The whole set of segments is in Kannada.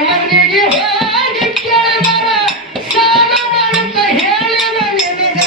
ಮಂದಿಗೆ ಹೋಗಿ ಕೇಳಿದರ ಸಾಲ ಮಾಡುತ್ತ ಹೇಳಿದ ನಿನಗ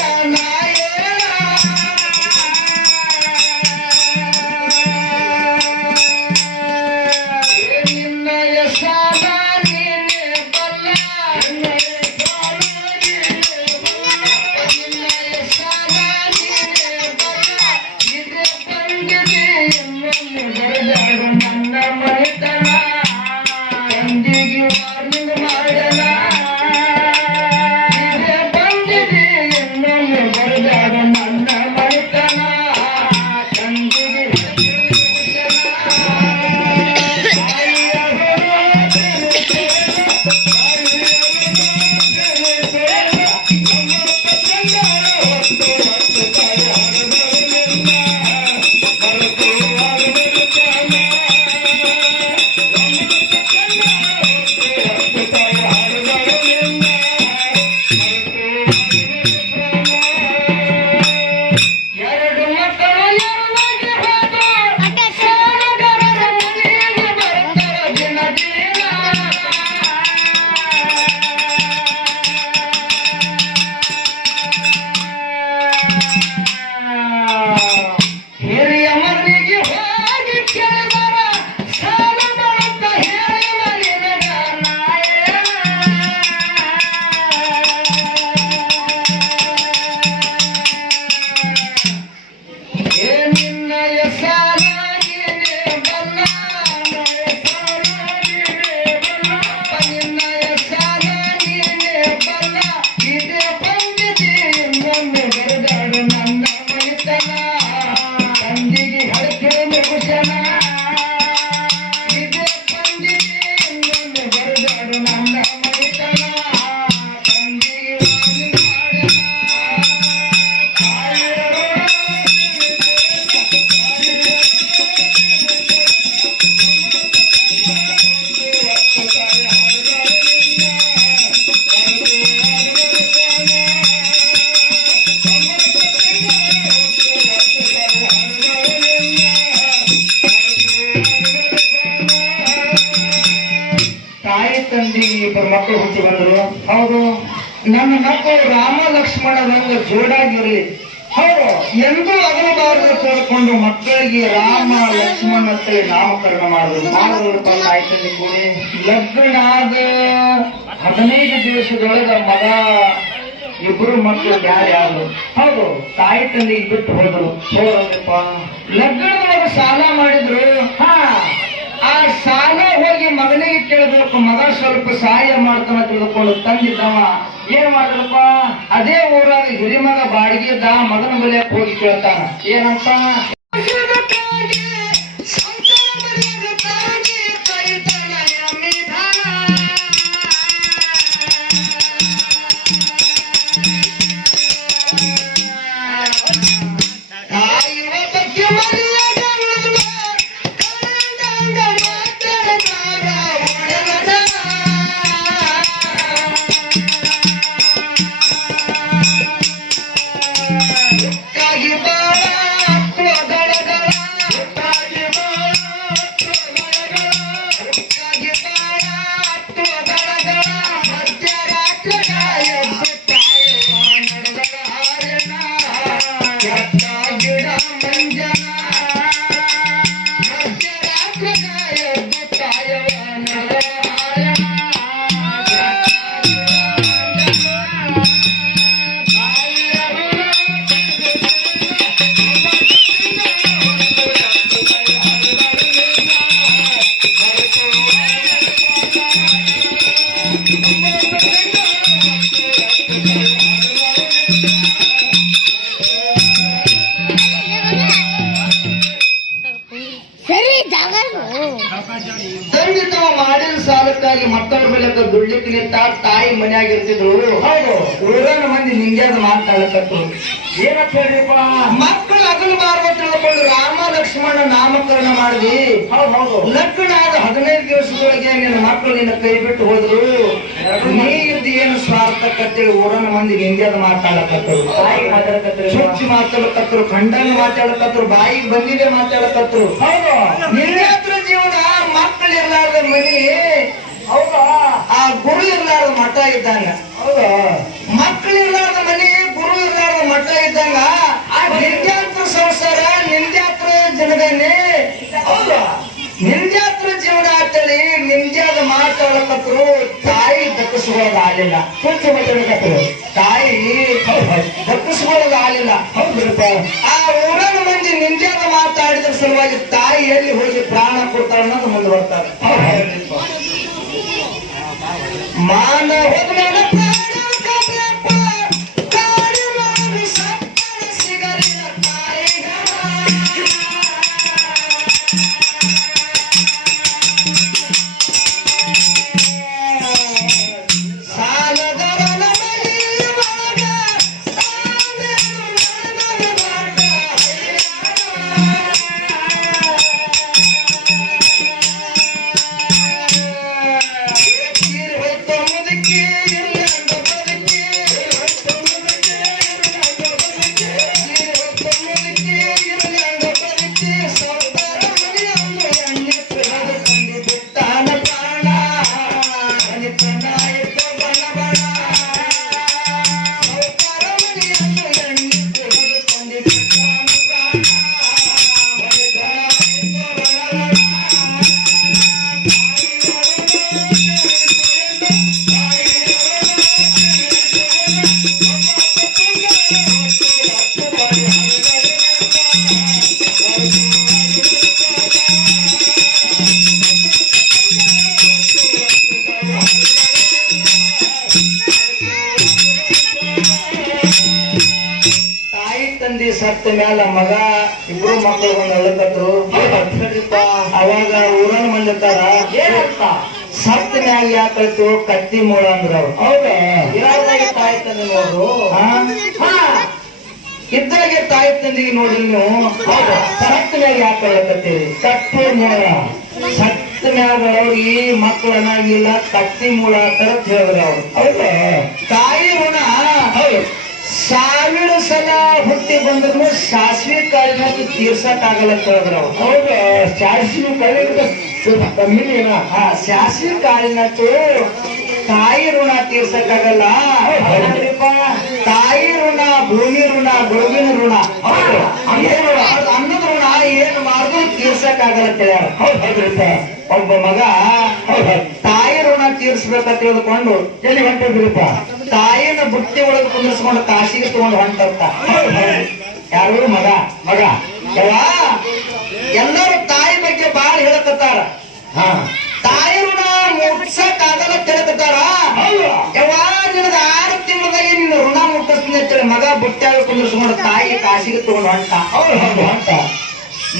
ಮಕ್ಕಳು ಹುಟ್ಟಿ ಬಂದರು. ಹೌದು, ನನ್ನ ಮಕ್ಕಳು ರಾಮ ಲಕ್ಷ್ಮಣರಂಗ ಜೋಡಾಗಿರ್ಲಿ. ಹೌದು, ಎಂದೂ ಅಗಲಬಾರದು ಕೇಳಿಕೊಂಡು ಮಕ್ಕಳಿಗೆ ರಾಮ ಲಕ್ಷ್ಮಣ ಅಂತೇಳಿ ನಾಮಕರಣ ಮಾಡಿದ್ರು. ತಾಯಿ ತಂದೆ ಕೂಡಿ ಲಗ್ನ ಆದ 15 ದಿವಸದೊಳಗ ಮಗ ಇಬ್ರು ಮಕ್ಕಳು ಯಾರ್ಯಾರು. ಹೌದು, ತಾಯಿ ತಂದೆಗೆ ಬಿಟ್ಟು ಹೋದ್ರು. ಹೋದ್ರಪ್ಪ ಲಗ್ನದೊಳಗ ಸಾಲ ಮಾಡಿದ್ರು. ಆ ಸಾಲ ಹೋಗಿ ಮಗನಿಗೆ ಕೇಳಬೇಕು. ಮಗ ಸ್ವಲ್ಪ ಸಹಾಯ ಮಾಡ್ತಾನ ತಿಳ್ಕೊಂಡು ತಂದಿದ್ದವ ಏನ್ ಮಾಡಿದ್ರಪ್ಪ, ಅದೇ ಊರಾಗ ಹಿರಿಮಗ ಬಾಡಿಗೆದ ಮಗನ ಬಲಿಯಕ್ಕೆ ಹೋಗಿ ಕೇಳ್ತಾನ. ಏನಂತ, ತಂದೆ ಮಾಡಿದ ಸಾಲಕ್ಕಾಗಿ ಮತ್ತೊಬ್ಬರ ಬೆಳಕ ದುಡ್ಲಿಕ್ಕೆ ನಿಂತ ತಾಯಿ ಮನೆಯಾಗಿರ್ತಿದ್ರು. ಹೌದು, ಊರನ ಮಂದಿ ನಿಂಗ್ಯಾದ ಮಾತಾಡಕತ್ತು. ಏನಂತ ಹೇಳಿಪ್ಪ, ಮಕ್ಕಳು ಅಗಲಬಾರದು ತಿಳ್ಕೊಂಡು ರಾಮ ಲಕ್ಷ್ಮಣ ನಾಮಕರಣ ಮಾಡಿದಿ. ಹೌದು, ಲಗ್ನ ಆದ 15 ದಿವಸದೊಳಗೆ ನಿನ್ನ ಮಕ್ಕಳು ನಿನ್ನ ಕೈ ಬಿಟ್ಟು ಹೋದ್ರು. ನೀ ಇದ್ದು ಏನು ಸ್ವಾರ್ಥ ಕತ್ತೇಳಿ ಊರನ ಮಂದಿ ನಿಂಗ್ಯಾದ ಮಾತಾಡಕತ್ತರು. ತಾಯಿ ಮಾತಾಡಕತ್ತರು, ಸುಚ್ಚಿ ಮಾತಾಡಕತ್ತರು, ಖಂಡನ ಮಾತಾಡಕತ್ತರು, ಬಾಯಿಗೆ ಬಂದಿದೆ ಮಾತಾಡಕತ್ತರು. ಹೌದು, ನಿನ್ನೇತ್ರ ಜೀವನ ಮಕ್ಕಳು ಇರ್ಲಾರ್ದ ಮನಿ. ಹೌದಾ, ಆ ಗುರು ಇರ್ಲಾರ್ದ ಮಠ ಇದ್ದಂಗ. ಹೌದಾ, ಮಕ್ಕಳು ಇರ್ಲಾರ್ದ ಮನಿ, ಗುರು ಇರ್ಲಾರ್ದ ಮಠ ಇದ್ದಂಗ. ಆ ನಿಂದ್ಯಾತ್ರ ಸಂಸಾರ, ನಿಂದ್ಯಾತ್ರ ಜನಗನ್ನೇ. ಹೌದಾ, ನಿಂದ್ಯಾತ್ರ ಜೀವನ ಅಂತೇಳಿ ನಿಂದ್ಯಾದ ಮಾತಾಡಕತ್ತರು. ತಾಯಿ ದಕ್ಕಿಸ್ಕೊಳ್ಳೋದಾಗಲಿಲ್ಲ. ಕುಂಚು ಮಾತಾಡಕತ್ತರು, ತಾಯಿ ದಕ್ಕಿಸ್ಕೊಳ್ಳೋದಾಗಲಿಲ್ಲ. ಹೌದಪ್ಪ, ಆ ಊರನ ಮಂದಿ ನಿಂದ್ಯಾದ ಮಾತಾಡಿದ್ರ ಸಲುವಾಗಿ ತಾಯಿ ಎಲ್ಲಿ ಹೋಗಿ ಪ್ರಾಣ ಕೊಡ್ತಾರ ಅನ್ನೋದು ಮುಂದೆ ಬರ್ತಾರೆ. ಮಾನವ ತಂದಿ ಸತ್ತ ಮ್ಯಾಲ ಮಗ ಇಬ್ರು ಮಕ್ಕಳು ಬಂದು ಅಳ್ಳಕತ್ರು. ಅವಾಗ ಊರನ್ ಮಂದಿರ್ತಾರ ಸತ್ತ ಮ್ಯಾಗ ಯಾಕೈತು ಕತ್ತಿ ಮೂಳ ಅಂದ್ರ ಅವ್ರು. ಹೌದಾ ಇರಾದಾಗೆ ತಾಯಿ ತಂದಿ ನೋಡ್ರು, ಇದ್ದಾಗೆ ತಾಯಿ ತಂದಿಗೆ ನೋಡ್ರಿ ನೀವು. ಹೌದಾ ಸತ್ತ ಮ್ಯಾಗ ಯಾಕೆ ಅಳ್ಳಕತ್ತೀರಿ? ಕತ್ತಿ ಮೂಳ ಸತ್ತ ಮ್ಯಾಗ ಅವ್ರಿಗೆ ಮಕ್ಕಳು ಅನ್ನಾಗಿಲ್ಲ, ಕತ್ತಿ ಮೂಳ ಅಂತಾರ ಹೇಳಿದ್ರ ಅವ್ರು. ಹೌದಾ ತಾಯಿ ಋಣ ಸಾವಿರ ಸಲ ಹುಟ್ಟಿ ಬಂದ್ರು ಸಾಸಿವೆ ಕಾಳಿನ ತೀರ್ಸಕ್ ಆಗಲ್ಲ ಹೇಳಿದ್ರ ಅವ್ರು. ಹೌದಾ ಸಾಸಿವೆ ಕಾಳಿನ ಕಮ್ಮಿನ ಸಾಸಿವೆ ಕಾಳಿನಟ್ಟು ತಾಯಿ ಋಣ ತೀರ್ಸಕ್ಕಾಗಲ್ಲ. ತಾಯಿ ಋಣ, ಭೂಮಿ ಋಣ, ಗುರುವಿನ ಋಣ, ಅನ್ನದ ಋಣ ಏನು ಮಾಡಿದ್ರು ತೀರ್ಸಕ್ಕಾಗಲ್ಲ ಅಂತ ಹೇಳ್ಯಾರ. ಹೌದ್ರಿ ಒಬ್ಬ ಮಗ ತಾಯಿ ಋಣ ತೀರ್ಸ್ಬೇಕಂತ ತಿಳಿದುಕೊಂಡು ಎಲ್ಲಿ ಹೊಂಟಿದ್ರಪ್ಪ? ತಾಯಿನ ಬುಟ್ಟಿ ಒಳಗೆ ಕುಂದಿಸ್ಕೊಂಡು ಕಾಶಿಗೆ ತಗೊಂಡು ಹೊಂಟಂತ. ಯಾರು ಮಗ ಮಗ ಎಲ್ಲರೂ ತಾಯಿ ಬಗ್ಗೆ ಬಾಳ ಹೇಳಕತ್ತಾರ. ತಾಯಿ ಋಣ ಮುಟ್ಸಕ್ ಆಗಲ್ಲ ತಿಳಕತ್ತಾರ. ನಿನಗ 6 ತಿಂಗಳದಾಗ ನಿನ್ನ ಋಣ ಮುಟ್ಟಿಸ್ತೀನಿ ಅಂತೇಳಿ ಮಗ ಬುಟ್ಟ್ಯಾಗ ಕುಂದಿಸ್ಕೊಂಡು ತಾಯಿ ಕಾಶಿಗೆ ತಗೊಂಡು ಹೊಂಟ.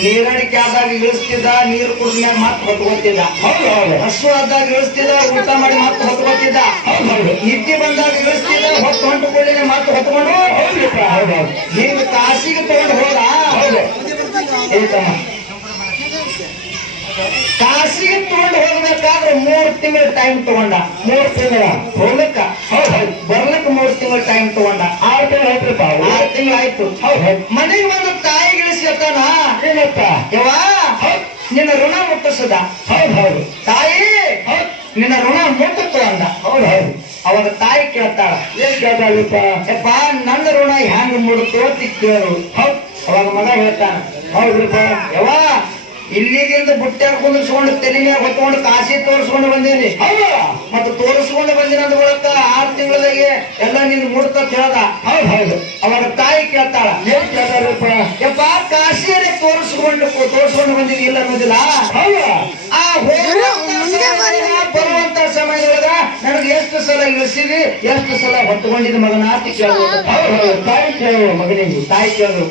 ನೀರಡಿಕೆ ಆದಾಗ ಇಳಿಸ್ತಿದ್ದ, ನೀರು ಕುಡಿದ್ಮ್ಯಾಗ ಮತ್ತೆ ಹೊತ್ಕೊತಿದ್ದ. ಹಸು ಆದಾಗ ಇಳಿಸ್ತಿದ್ದ, ಊಟ ಮಾಡಿ ಮತ್ತೆ ಹೊತ್ಕೊತಿದ್ದ. ನಿದ್ದೆ ಬಂದಾಗ ಇಳಿಸ್ತಿದ್ದ, ಹೊತ್ತು ಕೊಳ್ಳಿನ ಮತ್ತೆ ಹೊತ್ಕೊಂಡು ಹಿಂಗ ಕಾಶಿಗೆ ತಗೊಂಡು ಹೋದ. ಕಾಶಿಗೆ ತಗೊಂಡು ಹೋಗ್ಬೇಕಾದ್ರೆ 3 ತಿಂಗಳ ಟೈಮ್ ತಗೊಂಡ. 3 ತಿಂಗಳ ಹೋಗ್ಲಿಕ್ಕ ಬರ್ಲಿಕ್ಕೆ 3 ತಿಂಗಳ ಟೈಮ್ ತಗೊಂಡ. 6 ತಿಂಗಳು ಆಯ್ತಪ್ಪ. 6 ತಿಂಗಳು ಆಯ್ತು. ಮನೆಗೆ ಬಂದು ತಾಯಿಗೆ ಇಳಿಸ್ತಾನ. ಏನಪ್ಪ ಯವಾ ನಿನ್ನ ಋಣ ಮುಟ್ಟಿಸದ? ಹೌದು ತಾಯಿ ನಿನ್ನ ಋಣ ಮುಟ್ಟಿತ್ತು ಅಂದ. ಹೌದು ಅವಾಗ ತಾಯಿ ಕೇಳ್ತಾಳ. ಏನ್ ಕೇಳ್ತಾಳಪ್ಪ? ಯಪ್ಪ ನನ್ನ ಋಣ ಹೆಂಗ ಮುಡುತ್ತೋ ಅಂತ ಕೇಳು. ಅವಾಗ ಮಗ ಹೇಳ್ತಾನ. ಹೌದ್ರಪ್ಪ ಯವಾ ಇಲ್ಲಿಗಿಂದ ಬುಟ್ಟ್ಯಾಗ ಕುಂದಿಸ್ಕೊಂಡು ತೆಲಿ ಮ್ಯಾಗ ಹೊತ್ಕೊಂಡು ಕಾಶಿ ತೋರಿಸ್ಕೊಂಡು ಬಂದೀನಿ. ಮತ್ತೆ ತೋರಿಸ್ಕೊಂಡು ಬಂದಿನ ಅಂದ ಬಳಕ 6 ತಿಂಗಳದಾಗೆ ಎಲ್ಲ ನಿನ್ ಮುಡ್ತ ಹೇಳ್ದ. ಹೌದು ಅವಾಗ ತಾಯಿ ಕೇಳ್ತಾಳ. ಏನ್ ಕೇಳ್ತಾರಪ್ಪ? ಯಪ್ಪ ಕಾಶಿಯರೇ ತೋರಿಸ್ಕೊಂಡು ಬಂದಿನಿ ಇಲ್ಲ ಅನ್ನೋದಿಲ್ಲ. ಆ ಬರುವಂತ ಸಮಯದೊಳಗ ನನಗೆ ಎಷ್ಟು ಸಲ ಇಳಿಸಿದಿ, ಎಷ್ಟು ಸಲ ಹೊತ್ತುಕೊಂಡಿದ್ ಮಗನ ಅಂತ ಕೇಳಿದ್ರು. ತಾಯಿ ಕೇಳು ಮಗನಿಗೆ. ತಾಯಿ ಕೇಳಿದ್ರು.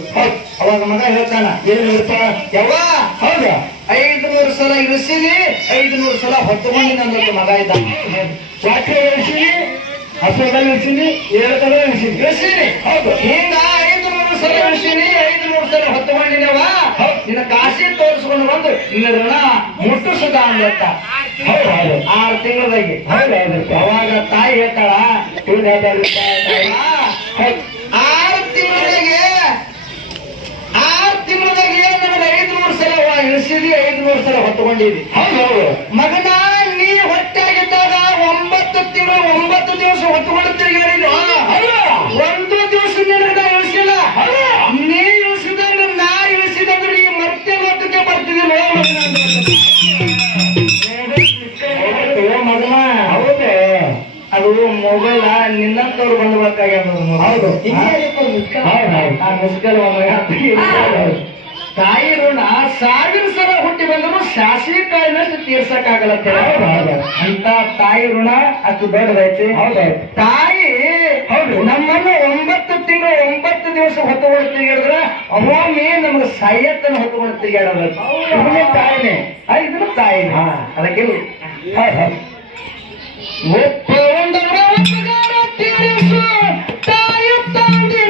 ಅವಾಗ ಮಗ ಹೇಳ್ತಾನ. ಏನ್ ಹೇಳ್ತಾ? ಯವ್ವ ಹೌದ 500 ಸಲ ಇಳಿಸಿದಿ, 500 ಸಲ ಹೊತ್ತುಕೊಂಡಿನ ಅಂದ ಮಗ ಇದ್ದ. ಯಾಕೆ ಇಳಿಸಿದಿ? ಹಸುದಲ್ಲಿ ಇಳಿಸಿದಿ, 7 ಸಲ ಇಳಿಸಿದಿ. ಹೌದು ಹಿಂಗ 500 ಸಲ ಇಳಿಸಿದಿ, 500 ಸಲ ಹೊತ್ತುಕೊಂಡಿನವ ನಿನ್ನ ಕಾಶಿ ತೋರಿಸ್ಕೊಂಡು ಬಂದು ನಿನ್ನ ಋಣ ಮುಟ್ಟಿಸದ ಅಂತ. 6 ತಿಂಗಳದಾಗಿ. ಅವಾಗ ತಾಯಿ ಹೇಳ್ತಾಳ. 6 ತಿಂಗಳದಾಗೆ ನನಗೆ 500 ಸಲ ಇಳಿಸಿದಿ, 500 ಸಲ ಹೊತ್ತುಕೊಂಡಿದಿ. ಹೌದು ಮಗನ ನೀ ಹೊಟ್ಟಾಗಿದ್ದಾಗ 9 ತಿಂಗಳು 9 ದಿವಸ ಹೊತ್ತುಕೊಂಡು ತಿರುಗಾಡಿದ. 1 ದಿವಸ ನಿನಗೆ ಇಳಿಸಿಲ್ಲ. ನೀ ಇಳಿಸಿದಂಗ ನಾ ಇಳಿಸಿದಂದ್ರೆ ಈ ಮತ್ತೆ ಲೋಕಕ್ಕೆ ಬರ್ತಿದ್ದಿಲ್ಲ ಮಗನ. ಹೌದೇ ಅದು ಮೊಬೈಲ್ ನಿನ್ನಂತವ್ರು ಬಂದ್ಬೇಕಾಗ್ಯ. ಹೌದು ತಾಯಿ ಋಣ 1000 ಸಲ ಹುಟ್ಟಿ ಬಂದ್ರು ಸಾಸಿವೆ ಕಾಯಿನಷ್ಟು ತೀರ್ಸಕ್ಕಾಗಲ್ಲ ಅಂತ. ತಾಯಿ ಋಣ ಅಷ್ಟು ದೊಡ್ಡದೈತಿ. ತಾಯಿ ನಮ್ಮನ್ನು 9 ತಿಂಗಳು 9 ದಿವಸ ಹೊತ್ತುಕೊಂಡು ತಿರುಗಾಡಿದ್ರ ಒಮ್ಮೆ ನಮ್ಗೆ ಸಾಯತ್ತನ್ನು ಹೊತ್ತುಕೊಂಡು ತಿರುಗಾಡೋದು ತಾಯಿನೇ. ಇದನ್ನು ತಾಯಿ ಅದಕ್ಕೆ ತಾಯಿ ತಂದೆ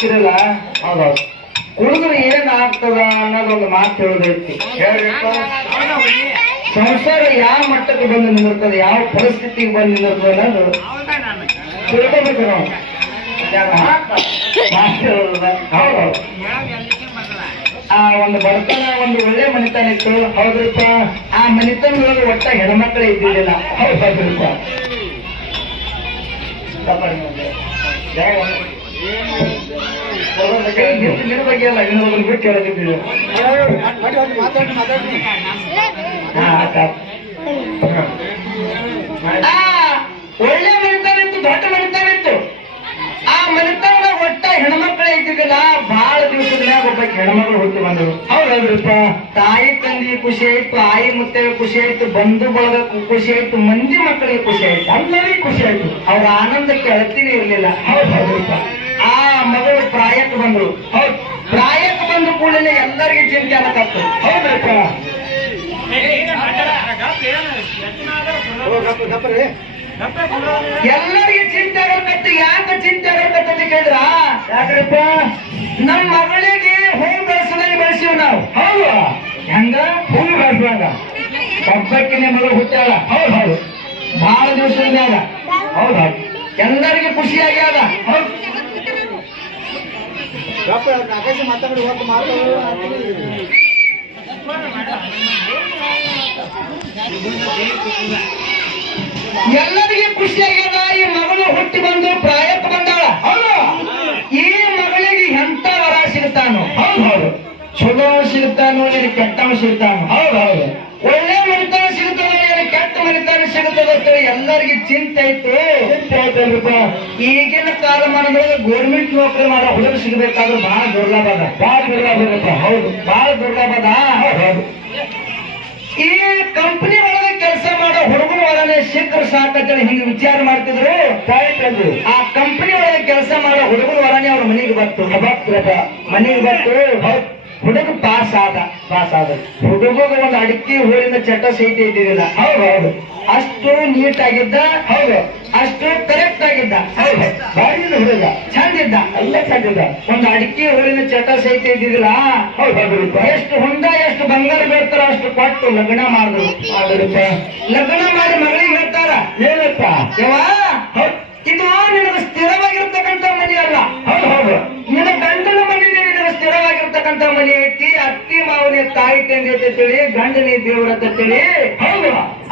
ಕುಡಿತಿರಲ್ಲ ಹೌದೌದು ಕುಡಿದ್ರೆ ಏನ್ ಆಗ್ತದ ಅನ್ನೋದೊಂದು ಮಾತು ಹೇಳೋದೈತಿ. ಸಂಸಾರ ಯಾವ ಮಟ್ಟಕ್ಕೆ ಬಂದು ನಿಂದಿರ್ತದೆ, ಯಾವ ಪರಿಸ್ಥಿತಿಗೆ ಬಂದು ನಿಂದಿರ್ತದೆ ಅನ್ನೋದು ತಿಳ್ಕೊಬೇಕು ನಾವು. ಹೌದೌದು ಆ ಒಂದು ಬಡತನ ಒಂದು ಒಳ್ಳೆ ಮನಿತನ ಇತ್ತು. ಹೌದ್ರಪ್ಪ ಆ ಮನಿತನದೊಳಗೆ ಒಟ್ಟ ಹೆಣ್ಮಕ್ಳೇ ಇದ್ದಿದ್ದಿಲ್ಲ. ಹೌದ್ರಪ್ಪ ನಿನ್ನ ಬಗ್ಗೆ ಅಲ್ಲ ಇನ್ನೊಂದು ಬಿಟ್ಟು ಹೇಳದಿದ್ದೀವಿ. ಒಳ್ಳೆ ಮನಿತನ ಇತ್ತು, ದೊಡ್ಡ ಮನಿತನ ಇತ್ತು. ಆ ಮನಿತನ ಒಟ್ಟ ಹೆಣ್ಮಕ್ಳೇ ಇದ್ದಿದ್ದಿಲ್ಲ. ಬಹಳ ದಿವಸದಾಗ ಒಬ್ಬ ಹೆಣ್ಮಕ್ಳು ಹುಟ್ಟಿ ಬಂದರು. ಹೌದಲ್ರಿಪ್ಪ ತಾಯಿ ತಂದೆ ಖುಷಿ ಆಯ್ತು, ಆಯಿ ಮುತ್ತಗೆ ಖುಷಿ ಆಯ್ತು, ಬಂಧು ಬಳಗ ಖುಷಿ ಆಯ್ತು, ಮಂದಿ ಮಕ್ಕಳಿಗೆ ಖುಷಿ ಆಯ್ತು, ಎಲ್ಲರಿಗೂ ಖುಷಿ ಆಯ್ತು. ಅವ್ರ ಆನಂದಕ್ಕೆ ಅಳತಿನೇ ಇರ್ಲಿಲ್ಲ. ಹೌದಲ್ರಿಪ್ಪ ಆ ಮಗಳು ಪ್ರಾಯಕ್ಕೆ ಬಂದ್ರು. ಹೌದು ಪ್ರಾಯಕ್ಕೆ ಬಂದ ಕೂಡಲೇ ಎಲ್ಲರಿಗೂ ಚಿಂತೆ ಆಗತ್ತಾಗ್ತದೆ. ಹೌದ್ರಿಪ್ಪ ಎಲ್ಲರಿಗೆ ಚಿಂತೆ ಆಗಲ್ಕತ್ತು. ಯಾಕೆ ಚಿಂತೆ ಆಗಲ್ಕತ್ತ ಕೇಳಿದ್ರ, ಯಾಕ್ರಪ್ಪ ನಮ್ಮ ಮಗಳಿಗೆ ಹೂವು ಬೆಳೆಸೋದಾಗಿ ಬೆಳೆಸಿವ್ ನಾವು. ಹೌದು ಹೆಂಗ ಹೂವು ಬೆಳೆಸುವಾಗ ಒಬ್ಬಕ್ಕಿನ ಮಗಳು ಹುಟ್ಟಾಳ. ಹೌದು ಹೌದು ಬಹಳ ದಿವಸದಾಗ. ಹೌದು ಎಲ್ಲರಿಗೆ ಖುಷಿಯಾಗಿ ಅದ. ಹೌದು ಮಾತಾಡಿ ಎಲ್ಲರಿಗೆ ಖುಷಿಯಾಗ್ಯದ. ಈ ಮಗಳು ಹುಟ್ಟಿ ಬಂದು ಪ್ರಾಯಕ್ಕೆ ಬಂದಾಳ. ಹೌದು ಈ ಮಗಳಿಗೆ ಎಂತ ವರ ಸಿಗ್ತಾನು. ಹೌದು ಹೌದು ಚಲೋ ಸಿಗ್ತಾನು, ನೀನು ಕೆಟ್ಟವ ಸಿಗ್ತಾನು. ಹೌದು ಹೌದು ಒಳ್ಳೆ ಮನಿತನ ಸಿಗುತ್ತದೆ, ಕೆಟ್ಟ ಮನಿತನ ಸಿಗುತ್ತದೆ ಅಂತ ಎಲ್ಲರಿಗೆ ಚಿಂತೆ ಆಯ್ತು. ಚಿಂತೆ ಆಯ್ತಲ್ರಿಪ್ಪ. ಈಗಿನ ಕಾಲಮಾನದೊಳಗೆ ಗೋರ್ಮೆಂಟ್ ನೌಕರಿ ಮಾಡೋ ಹುಡುಗ ಸಿಗಬೇಕಾದ್ರೆ ಬಹಳ ದುರ್ಲಭ ಅದ. ಬಹಳ ದುರ್ಲಭ ಇರುತ್ತೆ. ಹೌದು ಬಹಳ ದುರ್ಲಭ ಅದ. ಹೌದು ಈ ಕಂಪನಿ ಒಳಗೆ ಕೆಲಸ ಮಾಡೋ ಹುಡುಗನ ಒಳಗೆ ಸಿಕ್ಕರು ಸಾಕಂತೇಳಿ ಹಿಂಗೆ ವಿಚಾರ ಮಾಡ್ತಿದ್ರು. ಆ ಕಂಪನಿ ಒಳಗೆ ಕೆಲಸ ಮಾಡೋ ಹುಡುಗನ ಒಳಗೆ ಅವ್ರ ಮನೆಗೆ ಬರ್ತು. ಮನೆಗೆ ಬರ್ತು. ಹುಡುಗ ಪಾಸ್ ಆದ. ಹುಡುಗ ಒಂದು ಅಡಿಕೆ ಹೂರಿನ ಚಟ ಸಹಿತ ಇದ್ದಿದ್ದಿಲ್ಲ. ಹೌದು ಹೌದು ಅಷ್ಟು ನೀಟ್ ಆಗಿದ್ದ. ಹೌದು ಅಷ್ಟು ಕರೆಕ್ಟ್ ಆಗಿದ್ದ. ಹೌದು ಬಾಡಿನ ಹುಡುಗ ಚಂದಿದ್ದ, ಎಲ್ಲ ಚಂದಿದ್ದ. ಒಂದು ಅಡಿಕೆ ಹೂರಿನ ಚಟ ಸಹಿತ ಇದ್ದಿದ್ದಿಲ್ಲ. ಹೌದು ಎಷ್ಟು ಹುಂಡ ಎಷ್ಟು ಬಂಗಾರ ಬೇಡ್ತಾರ ಅಷ್ಟು ಕೊಟ್ಟು ಲಗ್ನ ಮಾಡಿದ್ರು. ಲಗ್ನ ಮಾಡಿ ಮಗಳಿಗೆ ಹೇಳ್ತಾರ ಏನಪ್ಪ ಯವಾ ಇದು ನಿನಗೆ ಸ್ಥಿರವಾಗಿರ್ತಕ್ಕಂಥ ಮನೆ ಅಲ್ಲ. ಹೌದು ಹೌದು ನಿನ್ನ ಗಂಡನ ಮನೆ ನಿನಗೆ ಸ್ಥಿರವಾಗಿರ್ತಕ್ಕಂಥ ಮನೆ ಐತಿ. ಅತ್ತಿ ಮಾವನೇ ತಾಯಿ ತಂದೆ ಅಂತ ತಿಳಿ, ಗಂಡನೇ ದೇವ್ರ ಅಂತ ತಿಳಿ. ಹೌದು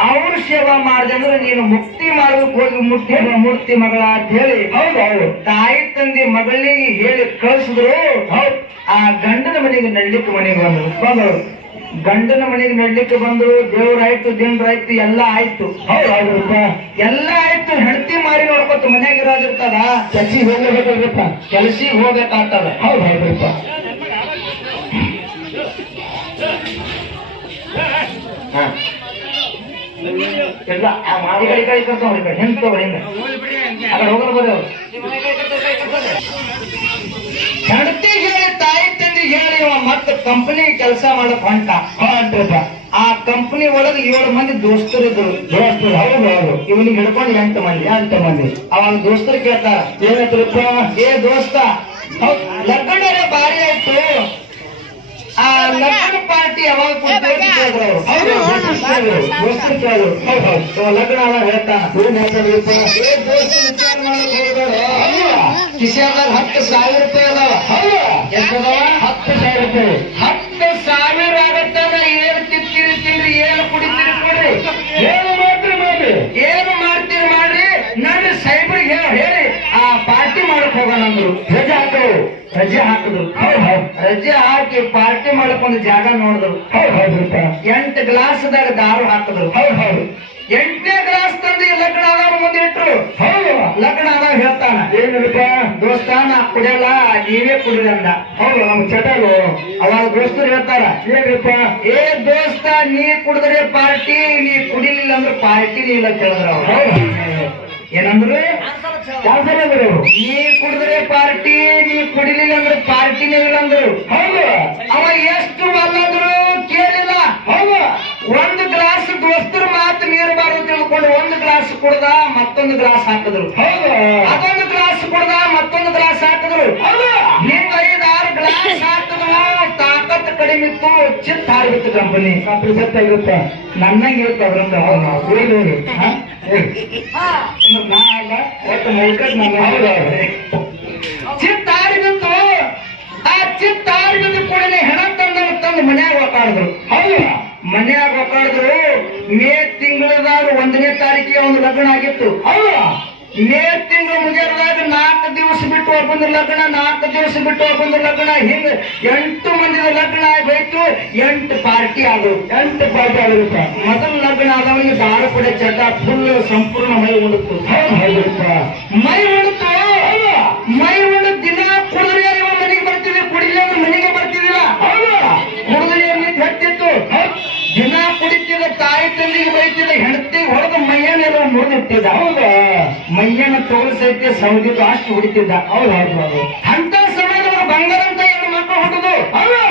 ಅವ್ರ ಸೇವಾ ಮಾಡಿದೆ ಅಂದ್ರೆ ನೀನು ಮುಕ್ತಿ ಮಾಡೋದಕ್ಕೆ ಹೋಗಿ ಮೂರ್ತಿ ಮಗಳ ಅಂತ ಹೇಳಿ. ಹೌದು ಹೌದು ತಾಯಿ ತಂದೆ ಮಗಳಿಗೆ ಹೇಳಿ ಕಳಿಸಿದ್ರು. ಹೌದು ಆ ಗಂಡನ ಮನೆಗೆ ನಡ್ಲಿಕ್ಕೆ ಮನೆಗೆ ಬಂದ್ರು. ಗಂಡನ ಮನೆಗೆ ನಡ್ಲಿಕ್ಕೆ ಬಂದ್ರು. ದೇವ್ರಾಯ್ತು ದಿನರಾಯ್ತು ಎಲ್ಲ ಆಯ್ತು. ಹೌದು ಹೌದ್ರಪ್ಪ ಎಲ್ಲ ಆಯ್ತು. ಹೆಂಡತಿ ಮಾರಿ ನೋಡ್ಕೊತ ಮನ್ಯಾಗ ಇರೋದಿರ್ತದ. ಕೆಲ್ಸಿಗೆ ಹೋಗ್ಲೇಬೇಕಲ್ರಿಪ್ಪ, ಕೆಲ್ಸಿಗೆ ಹೋಗ್ಬೇಕಾಗ್ತದ. ಹೌದು ಹೌದ್ರಪ್ಪ ಇಲ್ಲ ಆ ಮಾರಿಗಳಿ ಕೈ ಕರ್ಕೊಂಡ್ರಿ ಕಡೆ ಹೆಂಗ್ ತಗೋ ಹಿಂಗ ಆ ಕಡೆ ಹೋಗೋರು ಬರೋರು. ಹೆಂಡತಿ ಹೇಳಿ ತಾಯಿ ತಂದೆ ಹೇಳಿ ಮತ್ತೆ ಕಂಪನಿ ಕೆಲಸ ಮಾಡಕ್ ಹೊಂಟ್ರಪ್ಪ. ಆ ಕಂಪನಿ ಒಳಗೆ 7 ಮಂದಿ ದೋಸ್ತರಿದ್ರು. ದೋಸ್ತರು ಹೌದು ಹೌದು ಇವನಿಗೆ ಹಿಡ್ಕೊಂಡು 8 ಮಂದಿ. ಅವಾಗ ದೋಸ್ತರು ಕೇಳ್ತಾರ ಏನತ್ರಪ್ಪ, ಏ ದೋಸ್ತ ಲಗ್ನ ಬಾರಿ ಆಯ್ತು, ಆ ಲಗ್ನ ಪಾರ್ಟಿ ಯಾವಾಗ ದೋಸ್ತರು ಕೇಳಿದ್ರು. ಲಗ್ನ ಅವಾಗ ಹೇಳ್ತಾನ ಕಿಶಾದಾಗ 10,000 ರೂಪಾಯಿ ಅದಾವ. ಎಷ್ಟದಾವ? 10,000 ರೂಪಾಯಿ. 10,000 ಆಗತ್ತಾನ. ಏನು ತಿಂತೀರಿ ತಿನ್ರಿ, ಏನು ಕುಡಿತೀರಿ ಕೊಡ್ರಿ, ಏನು ಮಾಡ್ತೀರಿ ಮಾಡ್ರಿ, ಏನು ಮಾಡ್ತೀರಿ ಮಾಡ್ರಿ. ನನ್ನ ಸೈಬ್ರಿಗೆ ಹೇಳಿ ಆ ಪಾರ್ಟಿ ಮಾಡಕ್ ಹೋಗೋಣ ಅಂದ್ರು. ರಜೆ ಹಾಕಿದ್ರು. ರಜೆ ಹಾಕಿ ಪಾರ್ಟಿ ಮಾಡಕ್ ಒಂದು ಜಾಗ ನೋಡಿದ್ರು. 8 ಗ್ಲಾಸ್ದಾಗ ದಾರು ಹಾಕಿದ್ರು. 8ನೇ ಗ್ಲಾಸ್ ತಂದು ಲಗ್ನ ಆದವ್ರ ಮುಂದೆ ಇಟ್ರು. ಹೌದು ಲಗ್ನ ಆದಾಗ ಹೇಳ್ತಾನ ಏನಪ್ಪ ದೋಸ್ತ ನಾ ಕುಡಿಯಲ್ಲ ನೀವೇ ಕುಡಿರಿ ಅಂದ. ಹೌದು ನಮ್ ಚಟರು. ಅವಾಗ ದೋಸ್ತರು ಹೇಳ್ತಾರ ಏನಪ್ಪ, ಏ ದೋಸ್ತ ನೀ ಕುಡಿದ್ರೆ ಪಾರ್ಟಿ, ನೀ ಕುಡಿಲಿಲ್ಲ ಅಂದ್ರೆ ಪಾರ್ಟಿನೇ ಇಲ್ಲ ಕೇಳಿದ್ರ ಅವ್ರು. ಏನಂದ್ರು ಕ್ಯಾನ್ಸಲ್ ಅಂದ್ರು. ನೀ ಕುಡಿದ್ರೆ ಪಾರ್ಟಿ, ನೀ ಕುಡಿಲಿಲ್ಲ ಅಂದ್ರೆ ಪಾರ್ಟಿನೇ ಇಲ್ಲ ಅಂದ್ರು. ಹೌದು ಅವ ಎಷ್ಟು ಬಲ್ಲದ್ರು ಕೇಳಿಲ್ಲ. ಹೌದು ಒಂದು ಗ್ಲಾಸ್ ದೋಸ್ತರ ಮಾತು ನೀರಬಾರ್ದು ತಿಳ್ಕೊಂಡು 1 ಗ್ಲಾಸ್ ಕುಡ್ದ, ಮತ್ತೊಂದು ಗ್ಲಾಸ್ ಹಾಕಿದ್ರು. ಹೌದು ಅದೊಂದು ಗ್ಲಾಸ್ ಕುಡ್ದ, ಮತ್ತೊಂದು ಗ್ಲಾಸ್ ಹಾಕಿದ್ರು. ಟೈಮ್ ಇತ್ತು ಚಿತ್ ಹಾರಿಬಿಟ್ಟು ಕಂಪನಿ ಗೊತ್ತಾಗಿರುತ್ತ ನನ್ನಂಗೆ ಇರುತ್ತೆ ಅದ್ರಂತ ನಾ ಅಲ್ಲ ಒಟ್ಟು ಮೈಕಟ್ ನನ್ನ ಚಿತ್ ಹಾರಿಬಿಟ್ಟು ಆ ಚಿತ್ ಹಾರಿಬಿಟ್ಟು ಕೂಡಲೇ ಹೆಣ ತಂದು ಮನ್ಯಾಗ ಒಕ್ಕಾಡಿದ್ರು. ಹೌದಾ? ಮನ್ಯಾಗ ಒಕ್ಕಾಡಿದ್ರು. ಮೇ ತಿಂಗಳದಾಗ 1ನೇ ತಾರೀಕಿಗೆ ಒಂದು ಲಗ್ನ ಆಗಿತ್ತು. ಹೌದಾ? ಮೇ ತಿಂಗಳು ಮುಗಿಯದಾಗ 4 ದಿವಸ ಬಿಟ್ಟು ಒಬ್ಬಂದು ಲಗ್ನ, 4 ದಿವಸ ಬಿಟ್ಟು ಒಬ್ಬಂದು ಲಗ್ನ, ಹಿಂಗ 8 ಮಂದಿದ ಲಗ್ನ ಆಗೋಯ್ತು. 8 ಪಾರ್ಟಿ ಆದವು. 8 ಪಾರ್ಟಿ ಆಗಿರುತ್ತೆ. ಮೊದಲ ಲಗ್ನ ಆದವನಿಗೆ ದಾರು ಕೂಡ ಚಟ ಫುಲ್ ಸಂಪೂರ್ಣ ಮೈ ಉಡುತ್ತು. ಮೈ ಉಡುತ್ತು. ಮೈ ಉಡು ದಿನ ಕುಡಿದ್ರೆ ಮನೆಗೆ ಬರ್ತಿದ್ವಿ, ಕುಡಿಲಿಲ್ಲ ಅಂದ್ರೆ ಮನೆಗೆ ಬರ್ತಿದ್ದಿಲ್ಲ. ಕುಡಿದ್ರೆ ಹತ್ತಿತ್ತು. ದಿನ ಕುಡಿತಿದ್ದ, ತಾಯಿ ತಂದಿಗೆ ಬೈತಿದ್ದ, ಹೆಂಡತಿಗೆ ಹೊಡೆದು ಮೈಯನ್ನೆಲ್ಲ ಮುರಿದಿಟ್ಟಿದ್ದ. ಹೌದಾ? ಮೈಯನ್ನ ತೋರಿಸೈತೆ ಸೌದಿದ್ದು ಅಷ್ಟು ಹೊಡಿತಿದ್ದ. ಹೌದು. ಅಂತ ಸಮಯದವರು ಬಂಗಾರಂತ 2 ಮಕ್ಕಳು ಹುಟ್ಟದು. ಹೌದು.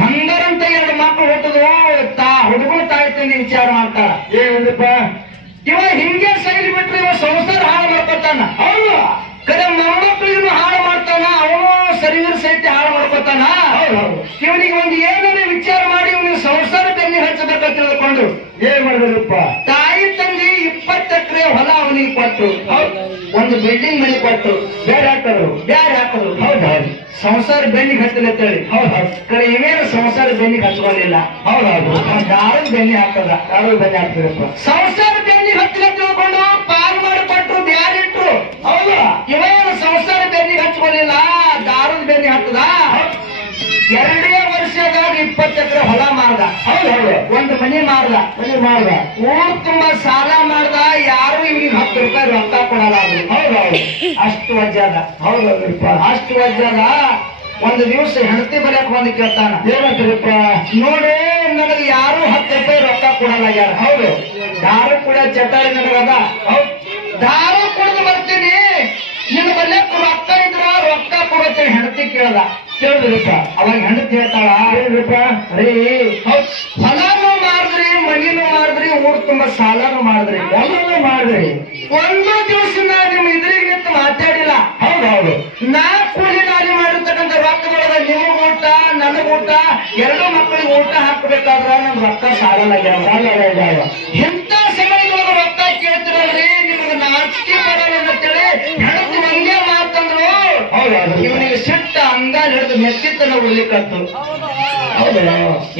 ಬಂಗಾರಂತ 2 ಮಕ್ಕಳು ಹುಟ್ಟದು. ಹುಡುಗನ ತಾಯಿ ತಂದಿ ವಿಚಾರ ಮಾಡ್ತಾರ. ಏನಪ್ಪ ಇವ ಹಿಂಗೆ ಸೈಲಿ ಬಿಟ್ರೆ ಇವ ಸಂಸಾರ ಹಾಳು ಮಾಡ್ಕೊತಾನ. ಹೌದು. ಕರೆ ಮೊಮ್ಮಕ್ಕಳಿಗೂ ಹಾಳು ಮಾಡ್ತಾನ, ಅವನು ಶರೀರ ಸಹಿತ ಹಾಳು ಮಾಡ್ಕೊತಾನ. ಇವನಿಗೆ ಒಂದು ಏನಾರ ವಿಚಾರ ಮಾಡಿ ಇವನಿಗೆ ಸಂಸಾರ ಬೆನ್ನಿ ಹಚ್ಚಬೇಕಂತ ತಿಳ್ಕೊಂಡ್ರು. ಏನ್ ಮಾಡಿದ್ರಪ್ಪ? ತಾಯಿ ತಂದಿ 20 ಎಕರೆ ಹೊಲ ಅವನಿಗೆ ಕೊಟ್ಟು, ಒಂದು ಬಿಲ್ಡಿಂಗ್ ಮನೆ ಕೊಟ್ಟು ಬೇರೆ ಹಾಕರು. ಹೌದೌದು. ಸಂಸಾರ ಬೆನ್ನಿಗೆ ಹಚ್ಚಲಿ ಅಂತ ಹೇಳಿ. ಹೌದೌದು. ಕರೆ ಇವೇನು ಸಂಸಾರ ಬೆನ್ನಿಗೆ ಹಚ್ಕೊಂಡಿಲ್ಲ. ಹೌದೌದು. ದಾರದ ಬೆನ್ನಿ ಹಾಕದ. ದಾರದ ಬೆನ್ನಿ ಹಾಕ್ತಿರಪ್ಪ. ಸಂಸಾರ ಬೆನ್ನಿಗೆ ಹಚ್ಚಲಿ ತಿಳ್ಕೊಂಡು ಪಾಲ್ ಮಾಡಿ ಕೊಟ್ಟರು, ಬ್ಯಾರೆ ಇಟ್ರು. ಹೌದಾ? ಇವೇನು ಸಂಸಾರ ಬೆನ್ನಿಗೆ ಹಚ್ಕೊಂಡಿಲ್ಲ, ದಾರದ ಬೆನ್ನಿ ಹಾಕದ. 2 ವರ್ಷದಾಗ 20 ಎಕರೆ ಹೊಲ ಮಾರ್ದ. ಹೌದೌದು. ಒಂದು ಮನೆ ಮಾರ್ದ. ಊರು ತುಂಬಾ ಸಾಲ ಮಾಡ್ದ. ಯಾರು ಇವ್ರಿಗೆ 10 ರೂಪಾಯಿ ರೊಕ್ಕ ಕೊಡಲ್ಲ. ಹೌದೌದು. ಅಷ್ಟು ವಜ್ಜಾದ. ಹೌದೌದಪ್ಪ. ಅಷ್ಟು ವಜ್ಜಾದ. ಒಂದು ದಿವಸ ಹೆಂಡತಿ ಬಲಿಯಕ್ ಬಂದು ಕೇಳ್ತಾನ. ಏನಂತೀರಪ್ಪ? ನೋಡಿ, ನನಗೆ ಯಾರು 10 ರೂಪಾಯಿ ರೊಕ್ಕ ಕೊಡಲ್ಲ. ಯಾರು? ಹೌದು. ದಾರು ಕೂಡ ಚಟಾರಿ ನನಗದ. ಹೌದು. ದಾರು ಕುಡಿದು ಬರ್ತೀನಿ, ನಿನ್ನ ಬಲ್ಯಕ್ ರೊಕ್ಕ ಇದ್ರ ರೊಕ್ಕ ಕೊಡುತ್ತೆ. ಹೆಂಡತಿ ಕೇಳ್ದ. ಕೇಳಿದ್ರಪ್ಪ. ಅವಾಗ ಹೆಂಡತಿ ಹೇಳ್ತಾಳ, ರೀ ಹೊಲನೂ ಮಾಡಿದ್ರಿ, ಮನಿನೂ ಮಾಡಿದ್ರಿ, ಊರು ತುಂಬಾ ಸಾಲನೂ ಮಾಡಿದ್ರಿ, ಎಲ್ಲನೂ ಮಾಡಿದ್ರಿ. ಒಂದು ದಿವಸ ನಿಮ್ ಇದ್ರಿಗೆ ನಿಂತು ಮಾತಾಡಿಲ್ಲ. ಹೌದೌದು. ನಾ ಕೂಲಿ ನಾಲಿ ಮಾಡಿರ್ತಕ್ಕಂಥ ರೊಕ್ಕದೊಳಗ ನಿಮಗ್ ಊಟ, ನನಗ್ ಊಟ, 2 ಮಕ್ಕಳಿಗೆ ಊಟ ಹಾಕಬೇಕಾದ್ರ ನಮ್ ರೊಕ್ಕ ಸಾಲಲ್ಲ. ಎಂತ ಸಮಯದೊಳಗ ರೊಕ್ಕ ಕೇಳ್ತಿರಲ್ರಿ, ನಿಮ್ಗೆ ನಾಚಿಕೆ ಬರಲ್ಲ ಅಂತೇಳಿ ಹೆಂಡತಿ ಹಂಗೆ ಮಾತಂದ್ರು. ಇವನಿಗೆ ಸಿಟ್ಟ ಅಂಗಾಲ್ ಹಿಡಿದು ಮೆತ್ತಿತನ ಉಳ್ಲಿಕ್ಕತ್ತು.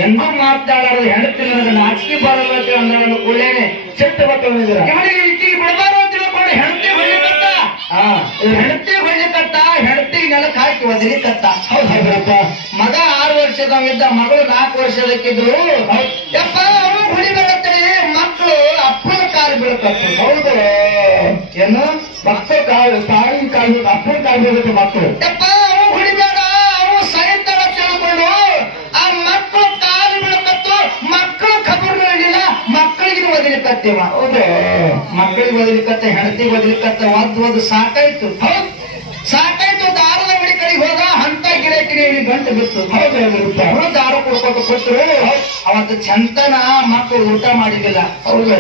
ಎಂದೂ ಮಾತಾಡೋದು ಹೆಂಡತಿ ನನಗೆ ನಾಚಿಕೆ ಬರಲ್ಲ ಅಂತ ಅಂದ ಕೂಡಲೇನೆ ಸಿಟ್ಟು ಬರ್ತಂದಿದ್ರ. ಇವನಿಗೆ ಇಟ್ಟಿಗೆ ಬಿಡಬಾರು ಅಂತ ತಿಳ್ಕೊಂಡು ಹೆಂಡತಿ ಹೊಳ್ಳಿಕತ್ತ. ಹೆಂಡತಿಗೆ ನೆಲಕ್ಕೆ ಹಾಕಿ ಒದಲಿಕತ್ತ. ಹೌದಪ್ಪ. ಮಗ 6 ವರ್ಷದವಿದ್ದ, ಮಗಳು 4 ವರ್ಷದಕ್ಕಿದ್ರು. ಯಪ್ಪ ಅವನು ಹೊಡಿಬೇಕಂತೇಳಿ ಮಕ್ಕಳು ಅಪ್ಪನ ಕಾಲು ಬೀಳಕತ್ತು. ಹೌದು. ಏನು? ಮಕ್ಕಳ ಕಾಲು, ತಾಯಿ ಕಾಲು, ಅಪ್ಪನ ಕಾಲು ಬೀಳುತ್ತೆ ಮಕ್ಕಳು. ಯಪ್ಪ ಅವು ಹೊಡಿಬೇಡ, ಅವು ಸಾಯ್ತಾರ ತಿಳ್ಕೊಂಡು ಆ ಮಕ್ಕಳು ಕಾಲು ಬೀಳಕತ್ತು. ಮಕ್ಕಳು ಖಬರ್ ನೀಡಿಲ್ಲ, ಮಕ್ಕಳಿಗೆ ಒದಲಿಕತ್ತೇವ. ಹೌದು. ಮಕ್ಕಳಿಗೆ ಒದಲಿಕತ್ತ, ಹೆಂಡತಿಗೆ ಒದಲಿಕತ್ತ. ಒದ್ದು ಸಾಕಾಯ್ತು. ಹೌದು. ಸಾಕಾಯ್ತು. ದಾರದ ಅಂಗಡಿ ಕಡೆಗೆ ಹೋದ. ಅಂತ ಗಿಡಕಿನ ಗಂಟು ಬಿತ್ತು. ಹೌದು. ದಾರು ಕೊಡ್ಕೊಟ್ಟು ಕೊಟ್ಟರು. ಅವತ್ತು ಚಂತನ ಮಕ್ಕಳು ಊಟ ಮಾಡಿದಿಲ್ಲ. ಹೌದು.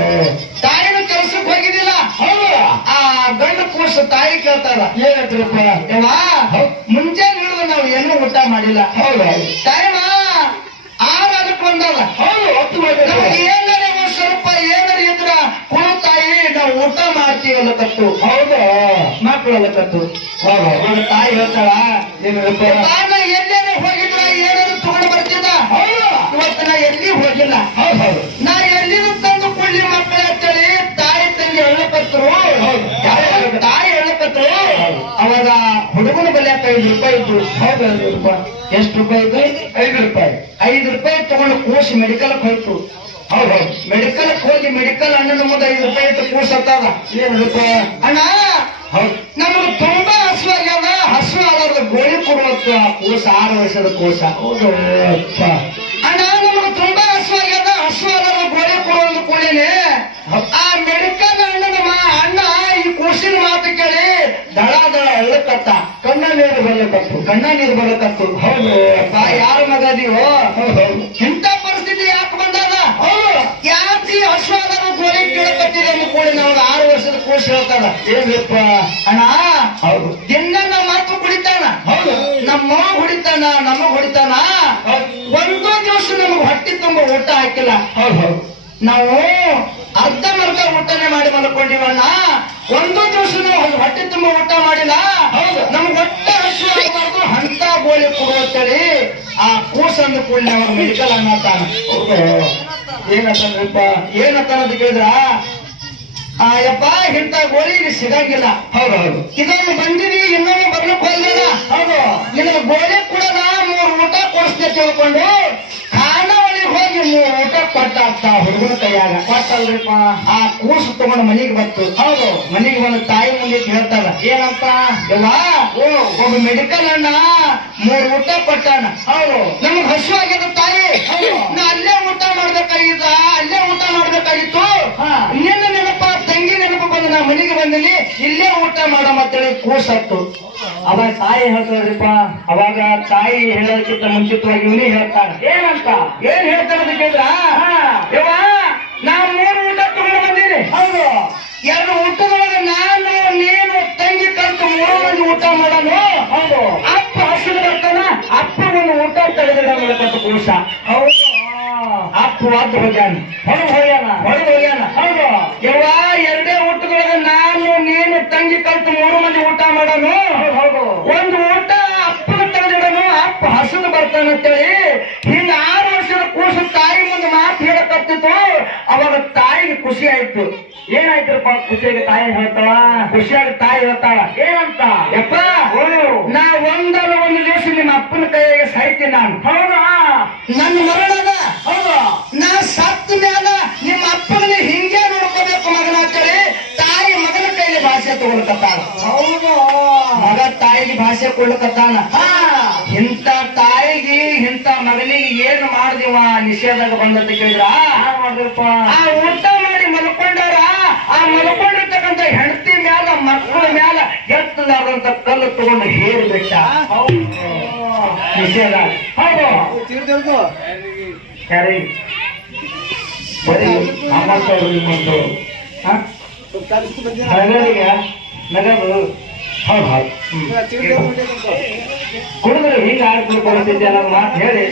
ತಾಯಿನ ಕೆಲಸಕ್ಕೆ ಹೋಗಿದ್ದಿಲ್ಲ. ಹೌದು. ಆ ಗಂಡು ಕೂಸು ತಾಯಿ ಕೇಳ್ತಾರ, ಏನಂತ್ರಪ್ಪ ಯವ್ವ ಮುಂಜಾನೆ ಹಿಡಿದು ನಾವು ಏನೂ ಊಟ ಮಾಡಿಲ್ಲ. ಹೌದು. ಟೈಮ 6 ಅದಕ್ಕೆ ಬಂದದ. ಹೌದು. ಏನಾರ ಒಂದ್ ಸ್ವಲ್ಪ ಏನಾರ ಇದ್ರ ಕುಳು ತಾಯಿ ನಾವು ಊಟ ಮಾಡ್ತೀವಲ್ಲ ಕತ್ತು. ಹೌದು. ಮಕ್ಕಳೆಲ್ಲ ಕತ್ತು. ಹೌದು. ತಾಯಿ ಹೇಳ್ತಾಳ, ನಾನು ಎಲ್ಲೇನ ಹೋಗಿದ್ರ ಏನಾರು ತಗೊಂಡು ಬರ್ತಿದ್ದ. ಹೌದು. ಇವತ್ತು ನಾ ಎಲ್ಲಿ ಹೋಗಿಲ್ಲ. ಹೌದು. ನಾ ಎಲ್ಲಿನೂ ತಂದು ಕೊಳ್ಳಿ ಮಕ್ಕಳ ಅಂತೇಳಿ ತಾಯಿ ತಂಗಿ ಹೇಳಕತ್ತರು. ತಾಯಿ ಹೇಳಕತ್ತರು. ಅವಾಗ ಹುಡುಗನ ಬಲ್ಯಾಕ 5 ರೂಪಾಯಿ ಇತ್ತು. ಹೌದು. 5 ರೂಪಾಯಿ. ಎಷ್ಟು ರೂಪಾಯಿ ಇತ್ತು? 5 ರೂಪಾಯಿ. 5 ರೂಪಾಯಿ ತಗೊಂಡು ಕೂಸಿ ಮೆಡಿಕಲ್ಗೆ ಹೋಯ್ತು. ಹೌದು. ಮೆಡಿಕಲ್ಗೆ ಹೋಗಿ ಮೆಡಿಕಲ್ ಅಣ್ಣನ ಮುಂದೆ 5 ರೂಪಾಯಿ ಇಟ್ಟು ಕೂಸ್ ಹತ್ತದ. ಏನಪ್ಪ ಅಣ್ಣ, ನಮ್ಗೆ ತುಂಬಾ ಹಸು ಆಗ್ಯದ, ಹಸು ಆದ ಗೋಳಿ ಕೊಡುವತ್ತು ಆ ಕೂಸ, 6 ವರ್ಷದ ಕೂಸ. ಹೌದು. ಅಣ್ಣ ನಮ್ಗೆ ತುಂಬಾ ಹಸು ಆಗ್ಯದ, ಹಸು ಆದ ಗೋಳಿ ಕೊಡುವುದು ಕೂಡಲೇ ಆ ಮೆಡಿಕಲ್ ಅಣ್ಣನ ಅಣ್ಣ ಈ ಕೂಸಿನ ಮಾತು ಕೇಳಿ ದಳ ಎಳ್ಳಕತ್ತ. ಕಣ್ಣ ನೀರು ಬರಕತ್ತು. ಹೌದು. ಯಾರ ಮಗ ಅದೀವೋ? ಇಂಥ ಪರಿಸ್ಥಿತಿ ಯಾಕೆ ಬಂದಾಗ? ಯಾಕೆ ಹಸು ಆದ ಗೋಳಿ ಕೇಳಕತ್ತಿದೆ ಅಂದ ಕೂಡಿ ನಮ್ಗೆ 6 ವರ್ಷದ ಕೂಸಿ ಹೇಳ್ತಾರ, ಏನಪ್ಪ ಅಣ್ಣ? ಹೌದು. ದಿನ ನಮ್ಮ ಅಪ್ಪ ಕುಡಿತಾನ. ಹೌದು. ನಮ್ಮ ಹೊಡಿತಾನ, ನಮಗ್ ಹೊಡಿತಾನ. ಹಾಕಿಲ್ಲ. ಹೌದು, ನಾವು ಅರ್ಧಮರ್ಧ ಊಟನೇ ಮಾಡಿ ಮಲ್ಕೊಂಡಿವಣ್ಣ. ಒಂದು ದಿವಸ ನಾವು ಹೊಟ್ಟೆ ತುಂಬ ಊಟ ಮಾಡಿಲ್ಲ. ಹೌದು, ನಮ್ಗೆ ಹೊಟ್ಟೆ ಹಸು ಆಗಬಾರ್ದು ಅಂತ ಗೋಳಿ ಕೊಡುತ್ತೇಳಿ ಆ ಕೂಸಂದು ಕೂಡಲೇ ಅವ್ರ ಮೆಡಿಕಲ್ ಅನ್ನತಾನ. ಏನಂತಂದ್ರಪ್ಪ, ಏನಂತ ಕೇಳಿದ್ರ, ಯಪ್ಪ ಇಂಥ ಗೋಳಿ ಇಲ್ಲಿ ಸಿಗಂಗಿಲ್ಲ. ಹೌದು ಹೌದು, ಇದನ್ನು ಬಂದಿರಿ ಇನ್ನೊಮ್ಮೆ ಬರ್ಲಿಕ್ಕೆ ಹೋಗಿಲ್ಲ. ಹೌದು, ನಿನಗೆ ಗೋಳಿ ಕೊಡಲ್ಲ, 3 ಊಟ ಕೊಡಿಸ್ದೆ ತಿಳ್ಕೊಂಡು ಖಾನಾವಳಿಗೆ ಹೋಗಿ 3 ಊಟ ಕೊಟ್ಟಾಗ್ತ ಹುಡುಗನ ಕೈಯಾಗ ಕೊಟ್ಟಲ್ರಿಪ್ಪ. ಆ ಕೂಸು ತಗೊಂಡು ಮನೆಗೆ ಬಂತು. ಹೌದು, ಮನೆಗೆ ಬಂದು ತಾಯಿ ಮುಂದೆ ಹೇಳ್ತಾರ, ಏನಂತ, ಯವ್ವ ಒಬ್ಬ ಮೆಡಿಕಲ್ ಅಣ್ಣ 3 ಊಟ ಕೊಟ್ಟಾನ. ಹೌದು, ನಮಗ್ ಹಸು ಆಗ್ಯದ ತಾಯಿ, ನಾ ಅಲ್ಲೇ ಊಟ ಮಾಡ್ಬೇಕಾಗಿತ್ತ, ಅಲ್ಲೇ ಊಟ ಮಾಡ್ಬೇಕಾಗಿತ್ತು. ನಿನ್ನ ನೆನಪ ತಂಗಿ ನೆನಪು ಬಂದು ನಾ ಮನೆಗೆ ಬಂದಿನಿ, ಇಲ್ಲೇ ಊಟ ಮಾಡ ಅಂತೇಳಿ ಕೂಸತ್ತು. ಅವಾಗ ತಾಯಿ ಹೇಳ್ತಾರ್ರಿಪ್ಪ. ಅವಾಗ ತಾಯಿ ಹೇಳೋದಕ್ಕಿಂತ ಮುಂಚಿತವಾಗಿ ಇವನೇ ಹೇಳ್ತಾರ. ಏನಂತ, ಏನ್ ಹೇಳ್ತಾರ ಅಂತ ಕೇಳಿದ್ರ, ಯವ್ವ ನಾ 3 ಊಟ ತಗೊಂಡು ಬಂದೀನಿ. ಹೌದು, 2 ಊಟದೊಳಗೆ ನಾನು ನೀನು ತಂಗಿ ಕಲ್ತು 3 ಮಂದಿ ಊಟ ಮಾಡೋನು. ಹೌದು, ಅಪ್ಪ ಹಸಿರು ಬರ್ತಾನ, ಅಪ್ಪ ಒಂದು ಊಟ ತೆಗೆದಿಡಬೇಕಂತ ಕೂಸ. ಹೌದು, ಅಪ್ಪ ವಾದ್ದು ಹೋಗ್ಯಾನ, ಹೊರಗೆ ಹೋಗ್ಯಾನ. ಹೌದು, ಯವ್ವ 2 ಊಟದೊಳಗೆ ನಾನು ನೀನು ತಂಗಿ ಕಲ್ತು 3 ಮಂದಿ ಊಟ ಮಾಡೋನು. ಹೌದು, ಒಂದು ಊಟ ಅಪ್ಪನ ತೆಗೆದಿಡನು, ಅಪ್ಪ ಹಸಿದು ಬರ್ತಾನಂತೇಳಿ ಹಿಂಗ 6 ವರ್ಷದ ಕೂಸು ತಾಯಿ ಮುಂದೆ ಮಾತು ಹೇಳಕತ್ತಿತ್ತು. ಅವಾಗ ತಾಯಿಗೆ ಖುಷಿ ಆಯ್ತು. ಏನಾಯ್ತಪ್ಪ ಖುಷಿಯಾಗಿ ತಾಯಿ ಹೇಳ್ತಾಳ, ಖುಷಿಯಾಗಿ ತಾಯಿ ಹೇಳ್ತಾಳ, ಏನಂತ, ಯಪ್ಪ ನಾ ಒಂದಲ್ಲ ಒಂದು ದಿವಸ ನಿಮ್ಮ ಅಪ್ಪನ ಕೈಯಾಗೆ ಸಾಯ್ತೀನಿ ನಾನು. ಹೌದಾ, ನನ್ನ ಮರಣದ, ಹೌದು, ನಾ ಸತ್ತ ಮ್ಯಾಲ ನಿಮ್ಮ ಅಪ್ಪನ ಹಿಂಗೆ ನೋಡ್ಕೋಬೇಕು ಮಗನ ಅಂತೇಳಿ ತಾಯಿ ಮಗನ ಕೈಲಿ ಭಾಷೆ ತಗೊಳ್ಕತ್ತಾಳ. ಹೌದು, ಮಗ ತಾಯಿಗೆ ಭಾಷೆ ಕೊಡ್ಲಕತ್ತಾನ. ಇಂಥ ತಾಯಿಗೆ ಇಂಥ ಮಗನಿಗೆ ಏನು ಮಾಡಿದಿವ ನಿಷೇಧಾಗ ಬಂದಂತ ಕೇಳಿದ್ರ, ಆ ಊಟ ಮಾಡಿ ಮಲ್ಕೊಂಡಾರ, ಆ ಮಲ್ಕೊಂಡಿರ್ತಕ್ಕಂಥ ಹೆಂಡತಿ ಮ್ಯಾಲ ಮಕ್ಕಳ ಮ್ಯಾಲ ಎತ್ತಲಾದಂತ ಕಲ್ಲು ತಗೊಂಡು ಹೇರ್ಬಿಟ್ಟ. ನಿಷೇಧ. ಹೌದು, ಯಾರಿ ಬರೀ ಅಮ್ಮಂತವ್ರು ನಿಮ್ಮಂತವ್ರು ನಗರಿಗೆ ನಗದು. ಹೌದು ಹೌದು, ಕುಡಿದ್ರೆ ಹಿಂಗ ಆಡ್ಕೊಂಡು ಬರುತ್ತಿದ್ದೆ ಅನ್ನೋ ಮಾತು ಹೇಳಿ